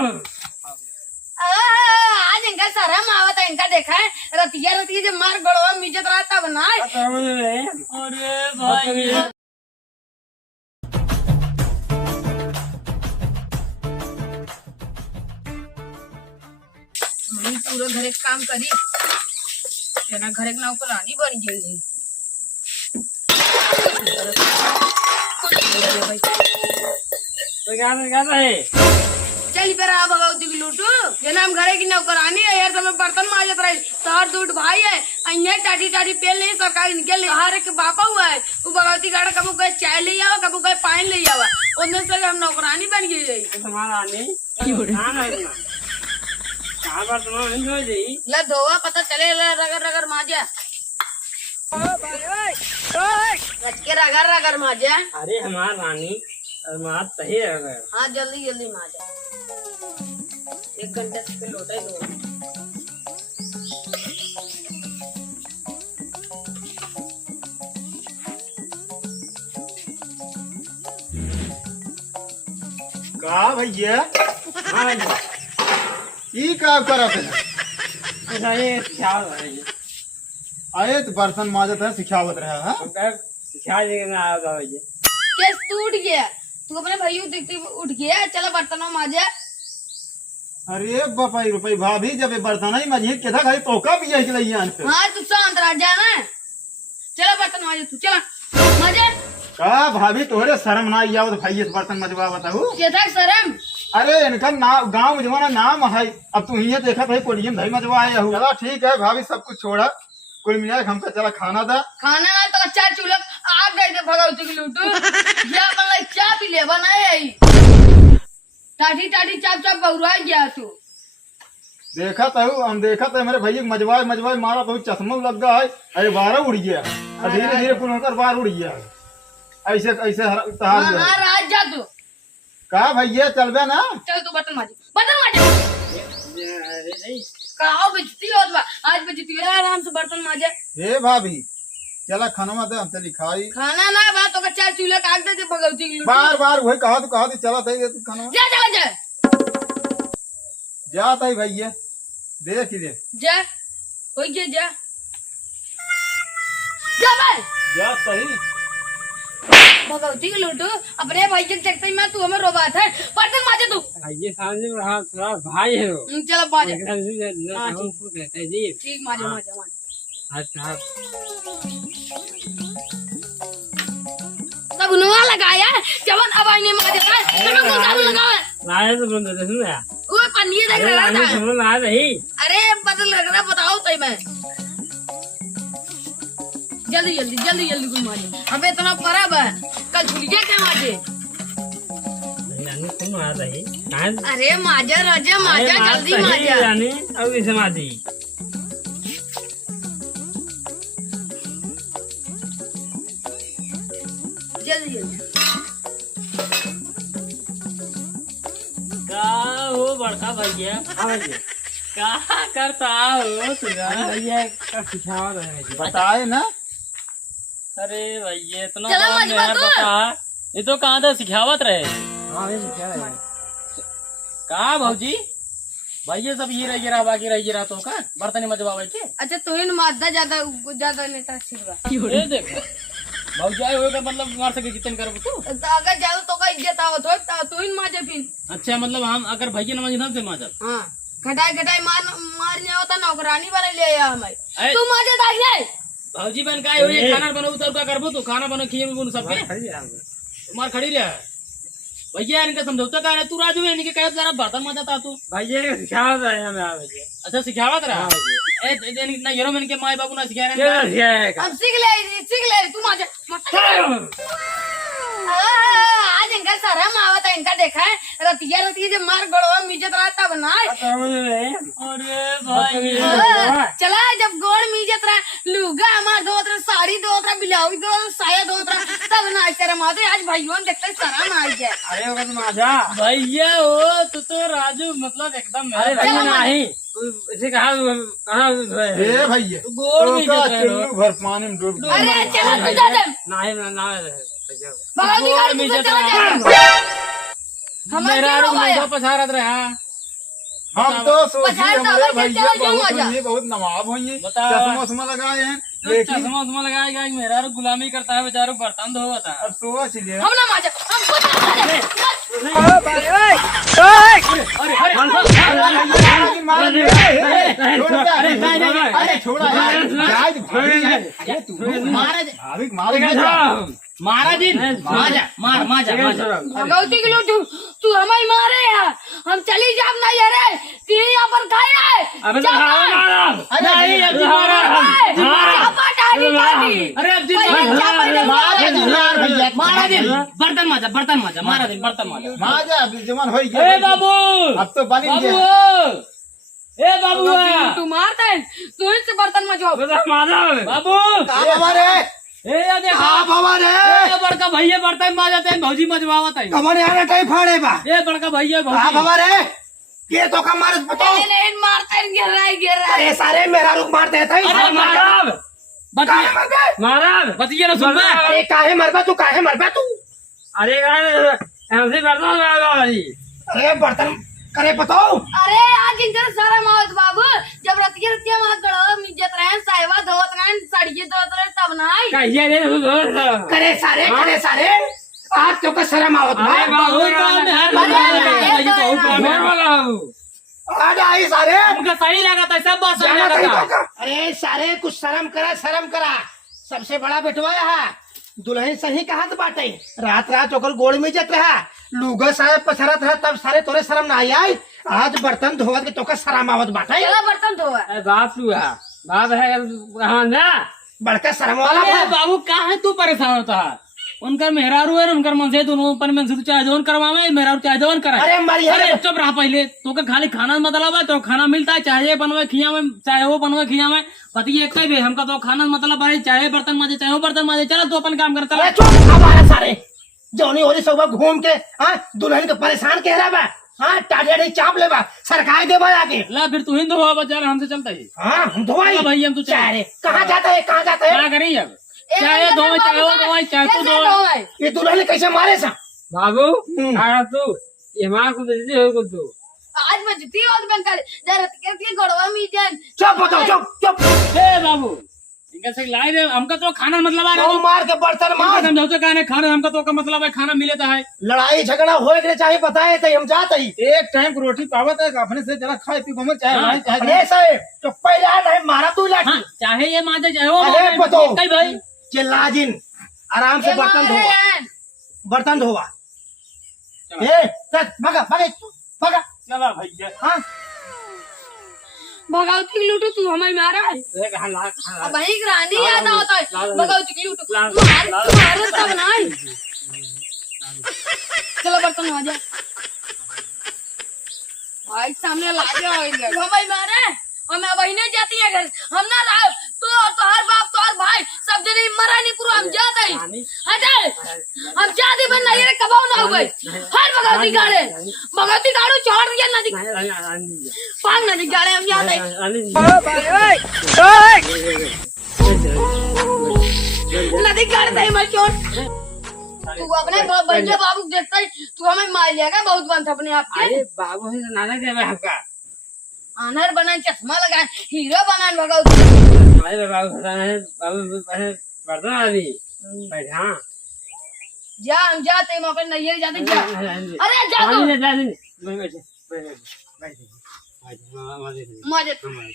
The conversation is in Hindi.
आज इनका शर्म आवत है, इनका देखा है रतिया रतिया जब मार गड़वा मिजत रहता बनाए। अरे भाई पूरा घरे काम करी तेना घरे के नौकरानी बन गई। चल फिर आ भगवती की लूटू ये नाम घरे की नौकरानी है यार। तुम्हें बर्तन माजत रही तार दूध भाई है अन्य टाटी टाटी पेल नहीं सरकार इनके लिहार के बापा हुआ है। वो भगवती गाड़ा कबू कहे चाय ले आवा कबू कहे पानी ले आवा उनमें से हम नौकरानी बन गई। ला धोवा पता चले रगर रगर माजा के रगर रगर माजा। अरे हमार रानी सही है। हाँ जल्दी जल्दी माजा 1 घंटे से लोटा ही दो। का भैया ई का करत है? आए तो बर्तन माजत है सिखावत रहा है। केस टूट गया तू अपने भाई देखते उठ गया। चलो बर्तन माजा। अरे बपाई रुपई भाभी जब बर्तन ही मजी के था खाली तोका भी है कि हाँ तू शांत रह जाना। चलो बर्तन माजा तू चला माजा। का भाभी तोहरे शर्म ना आवत भाई से बर्तन मजवा बताऊ क्या था शर्म? अरे इनका नाम गाँव में जमाना नाम है। अब तू ये देखा था पोडियम भाई मजवा आया हूँ। चला ठीक है भाभी सब कुछ छोड़ा कुल मिला हमका चला खाना था। खाना ना तो अच्छा चूल्हा आग गए थे भगवती की लूटू या मतलब चाय पी ले बनाए आई टाटी टाटी चाप चाप बहुरा गया तू। देखा था हम देखा था मेरे भैया मजवाए मजवाए मारा तो चश्मा लग गया है। अरे 12 उड़ गया धीरे धीरे पुनः होकर 12 उड़ गया ऐसे ऐसे हाँ राज जा तू। का भैया चलबे ना। चल तू बर्तन माजा कहा बेचती हो आज बेचती हो आराम से बर्तन माजा। हे भाभी चला खाना दे हम चली खाई। खाना ना बात तो चाय चूल्हा काट दे भगवती की लूटू। बार बार वही कहा तू चला था तू खाना जा जा जा जाता ही भैया देख दे जा हो गया जा जा भाई जा सही भगवती की लूटू अपने भाई के चकते में तू हमें रोबात है बर्तन माजे तू। ये सामने रहा थोड़ा भाई है वो। चलो माजे जी ठीक माजे माजे माजे। अच्छा तब नुआ लगाया जवन अब आईने माजे का तब को चालू लगाओ नाय तो बंद दे सुन यार वो पन्नी देख रहा था। समझ ना नहीं। अरे बदल लग रहा बताओ तई मैं जल्दी जल्दी जल्दी जल्दी कुछ माजे। अबे इतना परब है कल भूल गया क्या माजे? रानी तुम आ रही। अरे माजा राजा माजा जल्दी माजा। रानी अब इसे माजी जल्दी जल्दी का हो बड़का भैया का करता हो तुझा भैया का सिखावा रहे बताए ना। अरे भैया इतना चलो बड़ा मजबूत मेहर हो। बता ये तो कहाँ था सिखावत रहे। का भौजी भैया सब ये रह गिरा बाकी रह गिरा तो का बर्तन मजबा के। अच्छा तू इन मादा ज्यादा ज्यादा नेता छिड़वा ये देखो भौजाई होगा मतलब मार सके कितने कर तू। अगर ज्यादा तो का इज्जत आवत हो तो इन माजे फिर। अच्छा मतलब हम अगर भैया नमाज इधर से माजल हाँ घटाई घटाई मारने होता नौकरानी बने ले आया हमारे तू माजे दाग जाए। भौजी बन का हुई खाना बनाऊ तो क्या करबो तू खाना बना खिए बोल सबके मार खड़ी रहा भैया इनका समझौता कर तू राजू है इनके कहे जरा बर्तन मजाता तू भैया सिखावत रहे हमें अच्छा सिखावत रहा ए इतना हीरो मैंने के माई बाबू ना सिखा रहे अब सीख ले तू माजे आज इनका शर्म आवत है। इनका देखा है रतिया रतिया जब मार गड़वा मिजत रहता बनाए। अरे भाई चला जब गोड़ मिजत रहा लुगा हमार धोत रहा साड़ी धोत रहा ब्लाउज धोत रहा साया धोत रहा तब ना शर्म आते। आज भाइयों देखते शर्म आ गया। अरे माजा भैया हो तो राजू मतलब एकदम नहीं इसे कहा भैया गोड़ भर पानी में डूब अरे चला तू जा दे नहीं भगवती गाड़ी में चला जा। हमारे मेरा पछारत रहा हम तो सोचिए पचास हमारे साल भैया चलो जाओ बहुत मजा। होंगे, बहुत नवाब होंगे, बताओ। चश्मा उस्मा लगाए हैं, लेकिन चश्मा उस्मा लगाएगा मेरा गुलामी करता है बेचारा बर्तन धोता था। अब सोच लिया हम ना माजा हम खुद ना माजा। अरे छोड़ा यार, जायज भाभी है। अरे तू भाभी मारेगा महाराज माजा मार माजा भगवती के लोग तू हमें मारे है, हम चली जाम नहीं अरे तीन यहाँ पर खाए है। अबे तो अरे अब जी मारा चापा डाली डाली। अरे अब जी महाराज बर्तन माजा महाराज बर्तन माजा माजा जमान हो ए गया बाबू अब तो बनी बाबू गया ए बाबू तू मारता है तू इनसे बर्तन मजवाओ। बाबू हमारे ए या देखा हमारे ए बड़का भैया बर्तन माजाते हैं भौजी मजवावत है हमारे आने टाइम फाड़े बा ए बड़का भैया भौजी हमारे ये तो का मारत बताओ नहीं मारता है गिर रहा है। अरे सारे मेरा रुक मारते थे अरे महाराज काहे मर गए महाराज बतिए ना सुन अरे काहे मरबा तू काहे मरबा तू अरे ऐसे बर्तन अरे बर्तन करे बताओ अरे आज इनकर सारा मौत बाबू जब रतिया मार गड़ो मिजत रहे साहिबा धोत रहे सड़िए धोत रहे तब नहीं कहिए रे करे सारे आज तो का शर्म आवत आज आई सारे हमका सही लगा था सब बात सही लगा था अरे सारे कुछ शर्म करा सबसे बड़ा बेटवा है दुल्हन सही कहा बाटे रात ओकर गोड़ में जत रहा लूगा साहब पछरत है तब सारे तोरे शर्म ना आई आज बर्तन धोवत के तोका शर्म आवत बाटे चला बर्तन धोआ। बाप तू है बाप है हाँ ना बड़का शर्म वाला अरे है बाबू कहाँ है तू परेशान होता है उनकर मेहरारू है उनकर मन से दोनों पर में चाहे जोन करवावे मेहरारू चाहे जोन कराए अरे मरिया अरे चुप रहा पहले तो का खाली खाना मतलब है तो खाना मिलता है चाहे बनवे खिया में चाहे वो बनवे खिया में पति एक ही हमका तो खाना मतलब है चाहे बर्तन माजे चाहे वो बर्तन माजे चलो तो अपन काम करता अरे चुप हमारा सारे जौनी होली सब घूम के हाँ दुल्हन के परेशान कह रहा बा हाँ टाटी चाप ले बा सरकार दे बा आगे ला फिर तू हिंदू हो बच्चा हमसे चलता है हाँ हम धोवाई भाई हम तो चाहे कहाँ जाता है क्या करें अब चाहे धोए चाहे वो धोए चाहे तू धोए ये दुल्हन कैसे मारे सा बाबू आया तू ये माँ को दे हो तू आज मैं जितनी और बनकर जरा के गड़वा में जान चुप बताओ चुप हे बाबू इनका से लाई दे हमका तो खाना मतलब आ तो मार के बर्तन मार समझौते कहने खाना हमका तो का मतलब है खाना मिलेता है लड़ाई झगड़ा होए के चाहे बताए तो हम जाते ही एक टाइम को रोटी पावत है अपने से जरा खाए पी घूमे चाहे चाहे तो पहले टाइम मारा तू लाठी हाँ, चाहे ये माजे चाहे वो अरे बताओ कई भाई चिल्ला जिन आराम से बर्तन धोवा ए चल भागा चला भैया हाँ भगवती की लूटू तू हमें मारा है अब वही ग्रांधी याद होता है भगवती की लूटू मारे तब नहीं। चलो बर्तन आ जा भाई सामने लागे हमें मारे हमें वही नहीं जाती है घर हम ना रहा तू और तुम्हार बाप तुम्हार भाई सब जने मरा नहीं पूरा हम जाते हैं हटे हम जाते बन नहीं रे कबाऊ ना हुए हर भगवती गाड़े छोड़ दिया नदी पांग नदी गाड़े हम जाते नदी गाड़े मैं छोड़ तू अपने भैया बाबू देखता है तू हमें मार लिया बहुत बंद अपने आप के अरे बाबू से नाना देवे हमका आनर बना चश्मा लगा हीरो बना भगवती अरे बाबू बर्तन आदि बैठा जा हम जाते मौके नहीं जाते जा अरे जा तू मजे